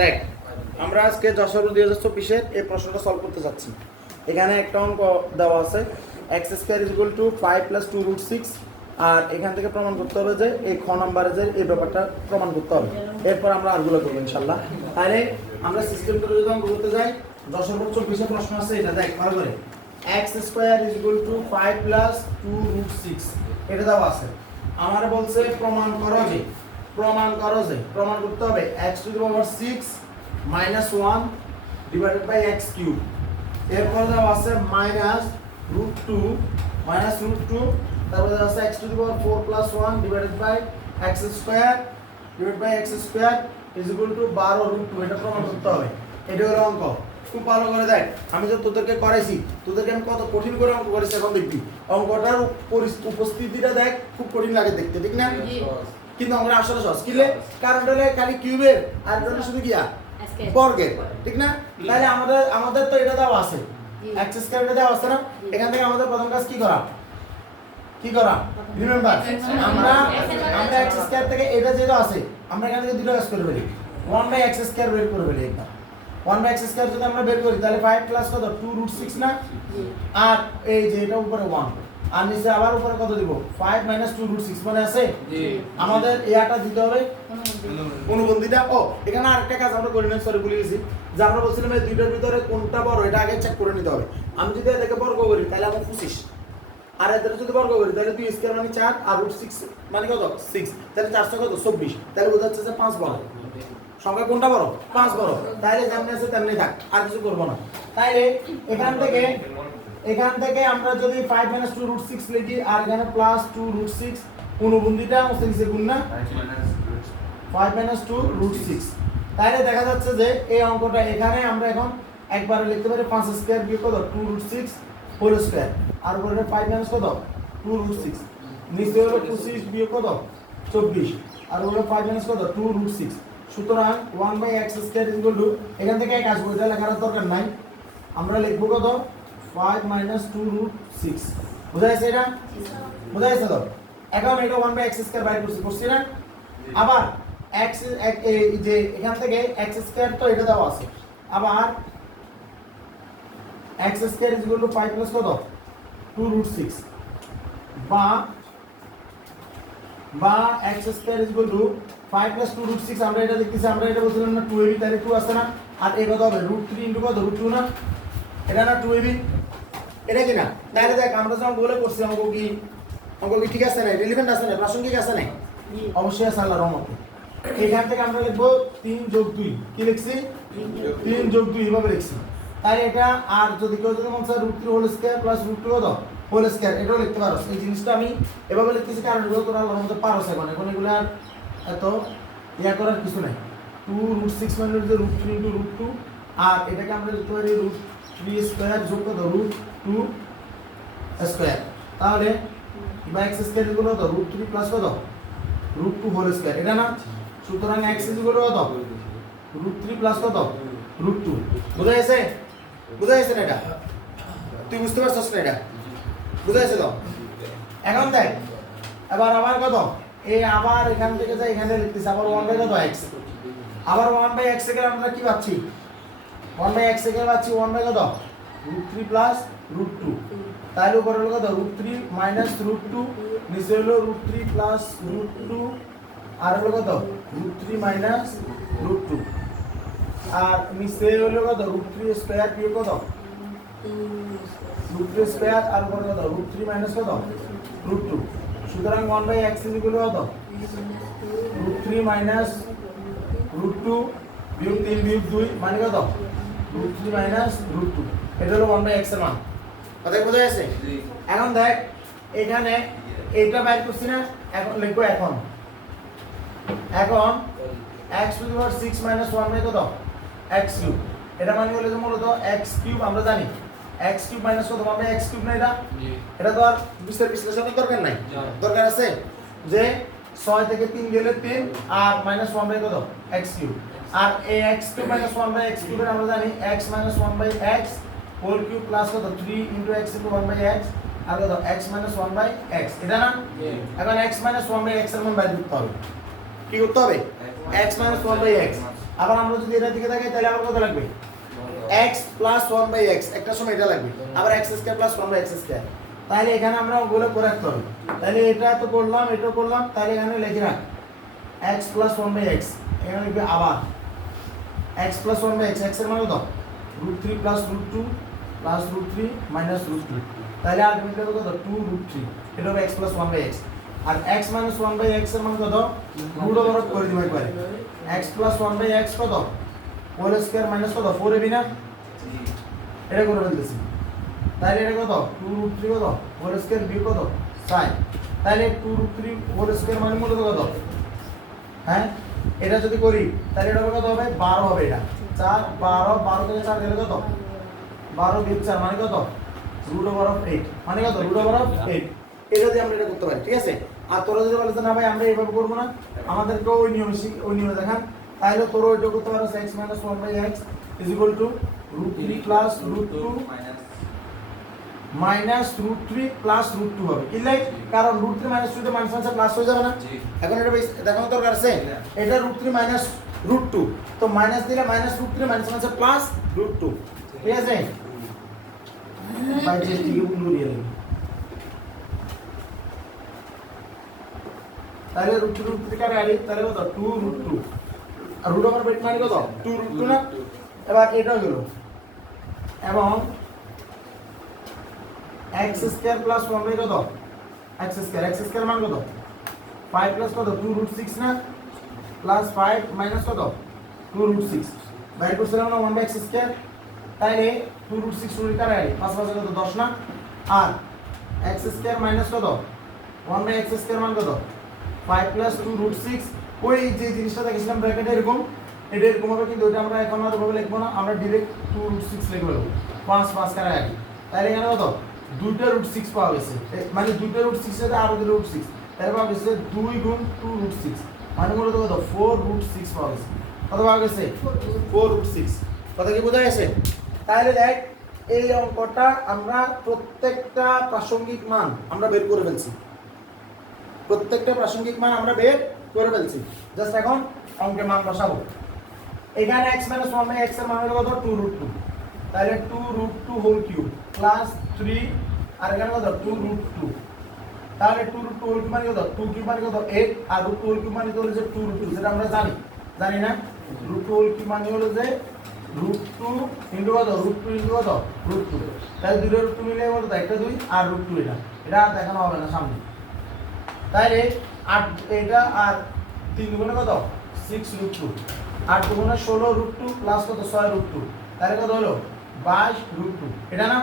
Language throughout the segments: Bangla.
দেখ আমরা আজকে যশোর 2024 এই প্রশ্নটা সলভ করতে যাচ্ছি। এখানে একটা অঙ্ক দেওয়া আছে x square is equal to 5 plus 2 root 6 আর এখান থেকে প্রমাণ করতে হবে যে এই খ নম্বরে যে এই ব্যাপারটা প্রমাণ করতে হবে। এরপর আমরা আরগুলো করব ইনশাআল্লাহ। তাহলে আমরা সিস্টেম করে যদি অঙ্ক করতে যাই যশোর 24 প্রশ্ন আছে এটা দেখ ভালো করে x square is equal to 5 plus 2 root 6 এটা দেওয়া আছে। আমারে বলছে প্রমাণ করো যে প্রমাণ করতে হবে x to the power 6 minus 1 divided by x cube. এরপর দেওয়া আছে মাইনাস রুট 2 তারপর দেওয়া আছে x to the power 4 plus 1 divided by x square is equal to 12 root 2 এটা প্রমাণ করতে হবে। এটা হলো অঙ্ক। খুব ভালো করে দেখ আমি যে তোদেরকে করাইছি তোদেরকে আমি কত কঠিন করে অঙ্ক করেছি এখন দেখবি অঙ্কটার উপস্থিতিটা দেখ খুব কঠিন লাগে দেখতে ঠিক না কিন্তু আমরা আসলে সহজ কিলে কারণ হলো খালি কিউবের আর এটা শুধু কি বর্গের ঠিক না তাহলে আমাদের তো এটা দেওয়া আছে x স্কয়ার এটা দেওয়া আছে না এখান থেকে আমাদের প্রথম কাজ কি করা রিমেম্বার আমরা x স্কয়ার থেকে এটা যেটা আছে আমরা এখান থেকে দুটো কাজ করে ফেলি 1/x স্কয়ার বের করে ফেলি একবার 1/x স্কয়ার যদি আমরা বের করি তাহলে 5 প্লাস কত 2 রুট 6 না আর এই যে এটা উপরে 1 আর নিচে আবার উপরে কত দিব 5 মাইনাস 2 রুট 6 মানে আছে জি আমাদের এয়াটা দিতে হবে অনুবন্ধীটা ও এখানে আরেকটা কাজ আমরা করি না সরি ভুলে গেছি যে আমরা বলছিলাম এই দুইটার ভিতরে কোনটা বড় এটা আগে চেক করে নিতে হবে আমি যদি এটাকে বর্গ করি তাহলে আমার 25 আর এটাকে যদি বর্গ করি তাহলে 2 স্কয়ার মানে 4 আর রুট 6 মানে কত 6 তাহলে 400 কত 24 তাহলে বোঝা যাচ্ছে যে 5 বড় সংখ্যা কোনটা বড় 5 বড় তাইলে যেমন আছে তেমনি থাক আর কিছু করব না তাইলে এখান থেকে আমরা যদি 5 2 রুট 6 লিখি আর এখানে প্লাস 2 রুট 6 অনুবন্ধীটা মধ্যে নিচে গুণ না 5 2 রুট 6 তাইলে দেখা যাচ্ছে যে এই অঙ্কটা এখানে আমরা এখন একবারে লিখতে পারি 5 স্কয়ার বিয়োগ কত 2 রুট 6 হোল স্কয়ার আর উপরে 5 কত 2 রুট 6 নিচে হলো 25 বিয়োগ কত 24 আর উপরে 5 কত 2 রুট 6 সুতরাং 1/x square is equal two এখান থেকে এক আসবে এটা লেখার দরকার নাই আমরা লিখব কত 5 2 রুট 6 বুঝা গেছে এটা বুঝা গেছে তো এখন এটা 1/x স্কয়ার বাইর করছি না আবার x এই যে এখান থেকে x স্কয়ার তো এটা দেওয়া আছে আবার x square is equal to 5 plus কত 2 রুট 6 বা x square is equal to 5 plus 2 root 6 আমরা এটা দেখতেছি আমরা এটা বলছিলাম না 2ab তাহলে 2 আসছে না আর এই কত হবে √3 * কত √2 না এটা না 2ab এটা কি না তাহলে দেখ আমরা যখন বলে করছি অঙ্ক কি ঠিক আছে না রিলেভেন্ট আছে না প্রাসঙ্গিক আছে না অবশ্যই আছে আল্লাহর রহমতে এখান থেকে আমরা লিখব 3 + 2 কি লিখছি 3 + 2 এইভাবে লিখছি তাই এটা আর যদি কেউ যদি মন চায় √3 হোল স্কয়ার প্লাস √2 কত হোল স্কয়ার এটাও লিখতে পারো এই জিনিসটা আমি এভাবে লিখতেছি কারণ এগুলো তোরা আল্লাহর রহমতে পারো এখন এগুলো আর এত ইয়া করার কিছু নাই 2 √6 মানে হচ্ছে √3 * √2 আর এটাকে আমরা লিখতে পারি √3 স্কয়ার যোগ কত √2 স্কয়ার তাহলে বা x স্কয়ার ইকুয়াল কত √3 প্লাস কত √2 হোল স্কয়ার এটা না সুতরাং x ইকুয়াল কত √3 প্লাস কত √2 বুঝা গেছে না এটা তুই বুঝতে পারছস না এটা বুঝা গেছে তো এখন দেখ আবার কত এই আবার এখান থেকে যাই এখানে লিখতেছি আবার 1/কত x আবার 1/x থেকে আমরা কি পাচ্ছি 1/x থেকে পাচ্ছি 1/কত √3 প্লাস √2 তাহলে উপরে হলো কত √3 মাইনাস √2 নিচে হলো √3 প্লাস √2 আর হলো কত √3 মাইনাস √2 আর নিচে হলো কত √3 স্কয়ার বিয়োগ কত √3 স্কয়ার আর উপরে কত √3 মাইনাস কত √2 সুতরাং 1/x ইকুয়াল কত √3 মাইনাস √2 বিয়োগ 3 বিয়োগ 2 মানে কত √3 মাইনাস √2 এটা হলো 1/x এর মান কথা বোঝা গেছে এখন দেখ এখানে এটা বাইর করছি না এখন লিখবো এখন x to the power 6 minus 1 কত x কিউব এটা মানে হলো যে মূলত x কিউব আমরা জানি x কিউব মাইনাস কত হবে x কিউব না এটা তো আর বিশ্লেষণের দরকার নাই দরকার আছে যে 6 থেকে 3 গেলে 3 আর মাইনাস 1 কত x কিউব আর এই x কিউব মাইনাস 1/x কিউবের আমরা জানি x minus 1/x whole cube plus কত 3 * x * 1/x আর কত x মাইনাস 1/x এটা না এখন x মাইনাস 1/x এর মান বাইর করতে হবে কি করতে হবে x মাইনাস 1/x আবার আমরা যদি এটার দিকে তাকাই তাহলে আবার কত লাগবে x প্লাস 1/x একটা সময় এটা লাগবে আবার x square plus 1/x square তাহলে এখানে আমরা ওগুলো করে রাখতে হবে তাহলে এটা তো করলাম এটা করলাম তাহলে এখানে লিখে রাখ x প্লাস 1/x এখানে লিখবে আবার x প্লাস 1/x x এর মান কত √3 প্লাস √2 প্লাস √3 মাইনাস √2 তাহলে আলটিমেটলি কত 2√3 এটা হবে x প্লাস 1/x আর x মাইনাস 1/x এর মান কত রুট ওভার অফ করে দিতে পারে x প্লাস 1/x কত হোল স্কয়ার মাইনাস কত 4 এবি না এটা করে বলতেছি তাহলে এটা কত 2√3 কত হোল স্কয়ার বিয়োগ কত sin তাহলে 2√3 হোল স্কয়ার মানে মূলত কত হ্যাঁ এটা যদি করি তাহলে এটা কত হবে 12 হবে এটা 4 12 12 থেকে 4 গেলে কত 12 বিয়োগ 4 মানে কত √8 মানে কত √8 এটা দিয়ে আমরা এটা করতে পারি ঠিক আছে আর তোরা যদি বলিস না ভাই আমরা এইভাবে করব না আমাদেরকে ওই নিয়মে দেখান তাহলে তোরা এটা করতে পারো x - 1/x √3 plus √2 minus √3 plus √2 হবে কি লাইক কারণ √3 মাইনাস 2 তে মাইনাস মাইনাস প্লাস হয়ে যাবে না এখন এটা দেখানো দরকার আছে এটা √3 মাইনাস √2 তো মাইনাস দিলে মাইনাস √3 মাইনাস মাইনাস প্লাস √2 ঠিক আছে ভাই যে কি উন্নরিয়ে লাগে তাহলে √3 কারে আলি তাহলে কত 2√2 আর রুট ওভার বেট মানে কত 2√2 না এবার এটা হলো এবং x স্কয়ার প্লাস 1 কত x স্কয়ার মান কত 5 প্লাস কত 2√6 না প্লাস 5 মাইনাস কত 2√6 বাইরে করছিলাম না 1/x স্কয়ার তাইলে 2√6 রুট কারে আই 5 5 কত 10 না আর x স্কয়ার মাইনাস কত 1/x স্কয়ার মান কত 5 প্লাস 2√6 ওই যে জিনিসটা দেখেছিলাম ব্র্যাকেটে এরকম এটা এরকম হবে কিন্তু ওটা আমরা এখন আর ওভাবে লিখবো না আমরা ডাইরেক্ট 2√6 লিখব 5 5 কারে আই তাহলে এখানে কত দুইটা √6 পাওয়া গেছে মানে দুইটা √6 এর সাথে আরো দুটো √6 তাহলে পাওয়া গেছে 2 গুণ 2√6 মানে মূলত কত 4√6 পাওয়া গেছে কত পাওয়া গেছে 4√6 কথা কি বোঝা গেছে তাহলে দেখ এই অঙ্কটা আমরা প্রত্যেকটা প্রাসঙ্গিক মান আমরা বের করে ফেলছি প্রত্যেকটা প্রাসঙ্গিক মান আমরা বের করে ফেলছি জাস্ট এখন অঙ্কের মান বসাবো এখানে x - 1/x এর মান হলো কত 2√2 তাহলে 2√2 হোল কিউব প্লাস 3 আর এখানে কত 2√2 তাহলে 2√2 হোল কিউব মানে কত 2 কিউব মানে কত 8 আর √2 হোল কিউব মানে হলো যে 2√2 যেটা আমরা জানি না √2 হোল কিউব মানে হলো যে √2 ইনটু কত √2 ইনটু কত √2 তাহলে দুটো √2 মিলে কত একটা 2 আর √2 এটা আর দেখানো হবে না সামনে তাহলে 8 এটা আর 3 দুগুণে কত 6√2 8 দুগুণে 16√2 প্লাস কত 6√2 তাহলে কত হলো 22√2 এটা না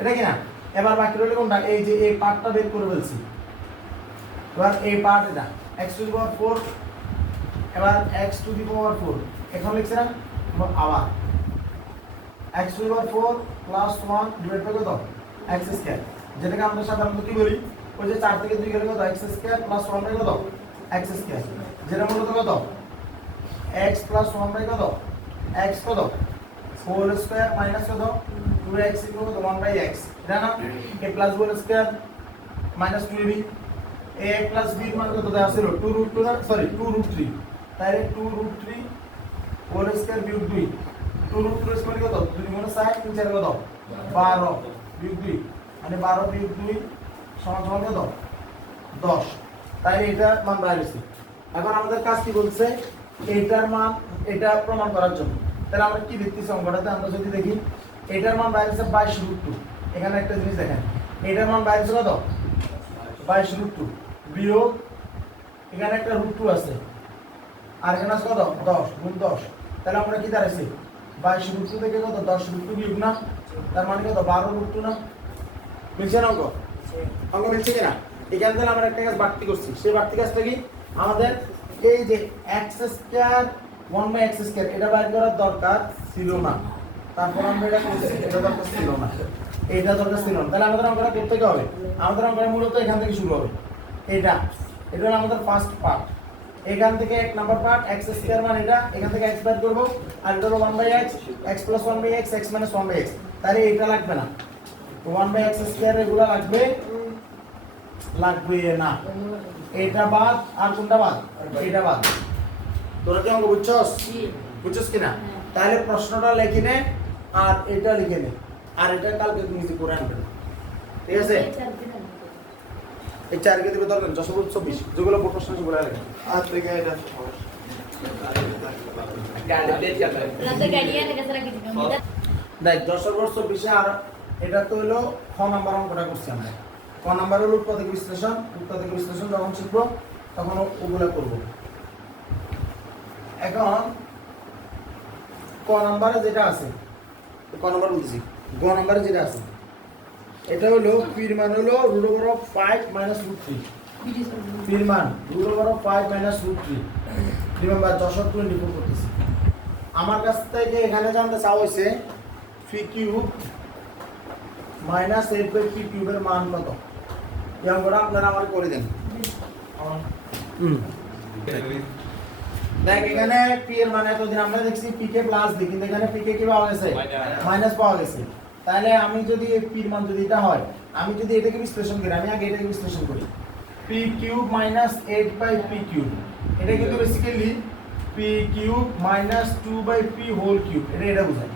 এটা কি না এবার বাকি রইল কোনটা এই যে এই পার্টটা বের করে ফেলছি এবার এই পার্ট এটা x টু দি পাওয়ার 4 এবার x টু দি পাওয়ার 4 এখন লিখছি না আবার x to the power 4 plus 1 divide by কত x স্কয়ার যেটাকে আমরা সাধারণত কি বলি ওই যে 4 থেকে 2 গেলে কত x স্কয়ার প্লাস 1 বাই কত x স্কয়ার যেটা মূলত কত x প্লাস 1 বাই কত x কত 4 স্কয়ার মাইনাস কত 2x ইকুয়াল টু 1/x এটা না a plus b square minus 2ab a plus b মান কত দেওয়া ছিল 2√2 না সরি 2√3 তাহলে 2√3 হোল স্কয়ার বিয়োগ 2 2√3 স্কয়ার কত 2 গুণ 7 3 4 কত 12 বিয়োগ 2 মানে 12 বিয়োগ 2 সমান সমান কত 10 তাই এটা মান বাইরেছে এখন আমাদের কাজ কি বলছে এটার মান এটা প্রমাণ করার জন্য তাহলে আমরা কি দেখতেছি অঙ্কটাতে আমরা যদি দেখি এটার মান বাইরেছে 22√2 এখানে একটা জিনিস দেখেন এটার মান বাইরেছে কত 22√2 বিয়োগ এখানে একটা √2 আছে আর এখানে আছে কত 10 গুণ 10 তাহলে আমরা কি দাঁড়াইছি 22√2 থেকে কত 10√2 বিয়োগ না তার মানে কত 12√2 না মিলছে না অঙ্ক মিলছে কিনা এখান থেকে আমরা একটা কাজ বাড়তি করছি সেই বাড়তি কাজটা কি আমাদের এই যে x স্কয়ার 1/x স্কয়ার এটা বাইর করার দরকার ছিল না তারপর আমরা এটা করছি এটা দরকার ছিল না এটা দরকার ছিল না তাহলে আমাদের অঙ্কটা করতে কি হবে আমাদের অঙ্কটা মূলত এখান থেকে শুরু হবে এটা হলো আমাদের ফার্স্ট পার্ট এখান থেকে এক নাম্বার পার্ট x স্কয়ার মানে এটা এখান থেকে x বাইর করব আর এটা হলো 1/x x + 1/x x - 1/x তাহলে এটা লাগবে না তো 1/x স্কয়ার এগুলো লাগবে না এটা বাদ আর কোনটা বাদ এটা বাদ তোরা কি অঙ্ক বুঝছস? জি। বুঝছস কিনা? হ্যাঁ। তাহলে প্রশ্নটা লিখে নে আর এটা লিখে নে, আর এটা কালকে তুমি নিজে করে আনবে, ঠিক আছে? এই 4 কে দিবে দরকার 24 যেগুলো প্রশ্ন সেগুলো লেখা। আজ থেকে এটা দেখ 10/24 আর এটা তো হলো খ নাম্বার অঙ্কটা করছি আমরা। ক নাম্বার হলো উৎপাদক বিশ্লেষণ যখন শিখবো তখন ওগুলা করব। এখন ক নাম্বারে যেটা আছে, ক নাম্বার বলতেছি, গ নাম্বারে যেটা আছে এটা হলো পির মান হলো √5 - √3। পির মান √5 - √3। রিমেম্বার 10/24 করতেছি। আমার কাছ থেকে এখানে জানতে চাওয়া হয়েছে পি কিউব মাইনাস 8/পি কিউবের মান কত? এই অঙ্কটা আপনারা আমার করে দেন। দেখ এখানে পি এর মান এতদিন আমরা দেখছি পি কে প্লাস দিই, কিন্তু এখানে পি কে কি পাওয়া গেছে? মাইনাস পাওয়া গেছে। তাহলে আমি যদি পি এর মান যদি এটা হয়, আমি যদি এটাকে বিশ্লেষণ করি, আমি আগে এটাকে বিশ্লেষণ করি। পি কিউব মাইনাস 8/পি কিউব, এটা কিন্তু বেসিক্যালি পি কিউব মাইনাস 2/পি হোল কিউব, এটা বোঝায়।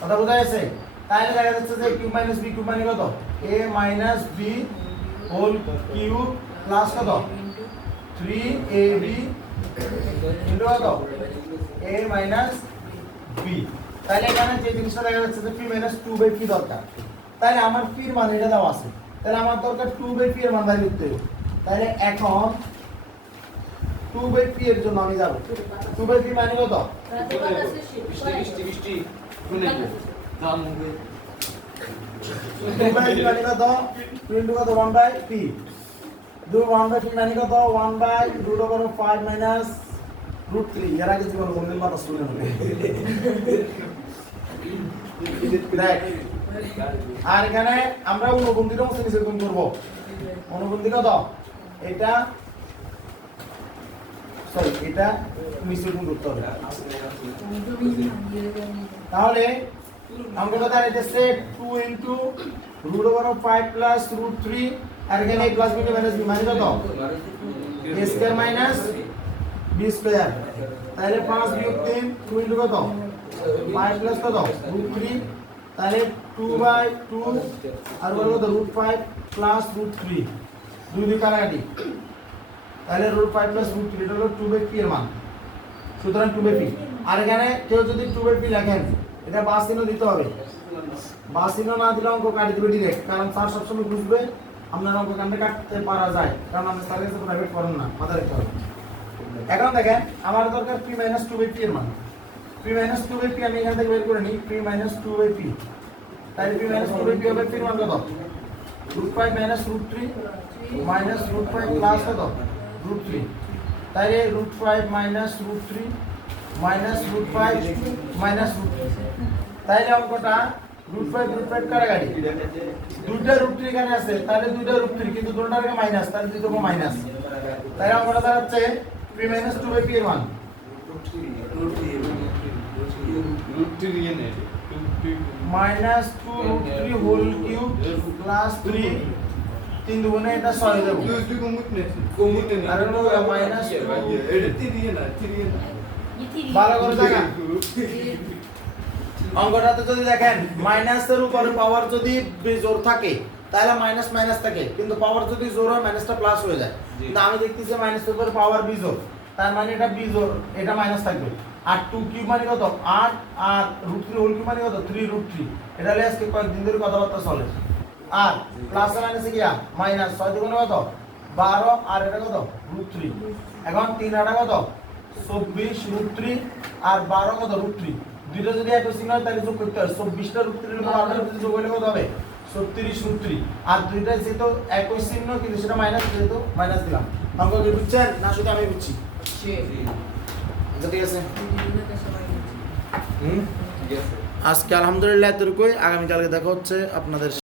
কথা বোঝা গেছে? তাহলে দেখা যাচ্ছে যে কিউব মাইনাস বি কিউব মানে কত? A minus B whole cube plus কত? 3ab ইনটু কত? a minus B. তাহলে এখানে যে জিনিসটা দেখা যাচ্ছে যে p মাইনাস 2/p দরকার। তাহলে আমার p এর মান এটা দেওয়া আছে, তাহলে আমার দরকার 2/p এর মান বের করতে হবে। তাহলে এখন 2/p এর জন্য আমি যাব 2/p মানে কত? 2/p মানে কত? 2 ইনটু কত? 1/p। 1/p মানে কত? 1/√5 মাইনাস √3। এর আগে জীবন কোনদিন কথা শুনে না। দেখ আর এখানে আমরা অনুবন্ধীর অংশ নিচে গুণ করব। অনুবন্ধী কত? এটা সরি এটা নিচে গুণ করতে হবে। তাহলে অঙ্কটা দাঁড়াইতেছে 2 ইনটু √5 প্লাস √3 আর এখানে a plus b minus b মানে কত? a square minus b square. তাহলে 5 বিয়োগ 3 2 ইনটু কত? 5 প্লাস কত? √3। তাহলে 2/2 আর বলবো কত? √5 প্লাস √3 দুই দুই কাটাকাটি। তাহলে √5 প্লাস √3 এটা হলো 2/p এর মান। সুতরাং 2/p। আর এখানে কেউ যদি 2/p লেখেন, এটা বাস চিহ্ন দিতে হবে। বাস চিহ্ন না দিলে অঙ্ক কাটি দিবে ডিরেক্ট, কারণ স্যার সবসময় বুঝবে আপনার অঙ্ক কাটতে পারা যায়, কারণ আপনি স্যারের কাছে প্রাইভেট করেন না, মাথা রাখতে হবে। এখন দেখেন আমার দরকার p মাইনাস 2/p এর মান। p মাইনাস 2/p আমি এখান থেকে বের করে নিই, p মাইনাস 2/p। তাহলে p মাইনাস 2/p হবে p এর মান কত? √5 মাইনাস √3 মাইনাস √5 প্লাস কত? √3। তাহলে √5 মাইনাস √3 মাইনাস √5 মাইনাস √3। তাহলে অঙ্কটা √5 কাটাকাটি। দুইটা √3 এখানে আছে, তাহলে দুইটা √3 কিন্তু দুটোটার আগে মাইনাস, তাহলে দুটো মাইনাস। তাহলে অঙ্কটা দাঁড়াচ্ছে p মাইনাস 2/p এর মান মাইনাস 2√3 হোল কিউব প্লাস 3 3 দুগুণে এটা 6 দেব। আর হলো মাইনাস ভালো করে দেখা অঙ্কটাতে যদি দেখেন মাইনাসের উপরে পাওয়ার যদি জোর থাকে তাহলে মাইনাস মাইনাস থাকে, কিন্তু পাওয়ার যদি জোর হয় মাইনাসটা প্লাস হয়ে যায়। কিন্তু আমি দেখতেছি মাইনাসের উপরে পাওয়ার বিজোড়, তার মানে এটা বিজোড়, এটা মাইনাস থাকবে। আর 2 কিউব মানে কত? 8 আর √3 হোল কিউব মানে কত? 3√3। এটা হলে আজকে কয়েকদিন ধরে কথাবার্তা চলে। আর প্লাস মাইনাসে কি মাইনাস 6 দুগুণে কত? 12 আর এটা কত? √3। এখন 3 8 কত? 24 √3 আর 12 কত? √3। দুইটা যদি একই চিহ্ন হয় তাহলে যোগ করতে হয়। 24টা √3 এর উপর 18 যদি যোগ হলে কত হবে? 36 √3। আর দুইটা যেহেতু একই চিহ্ন কিন্তু সেটা মাইনাস, যেহেতু মাইনাস দিলাম। অঙ্ক কি বুঝছেন না শুধু আমি বুঝছি? ঠিক আছে। আজকে আলহামদুলিল্লাহ এতটুকুই। আগামীকালকে দেখা হচ্ছে আপনাদের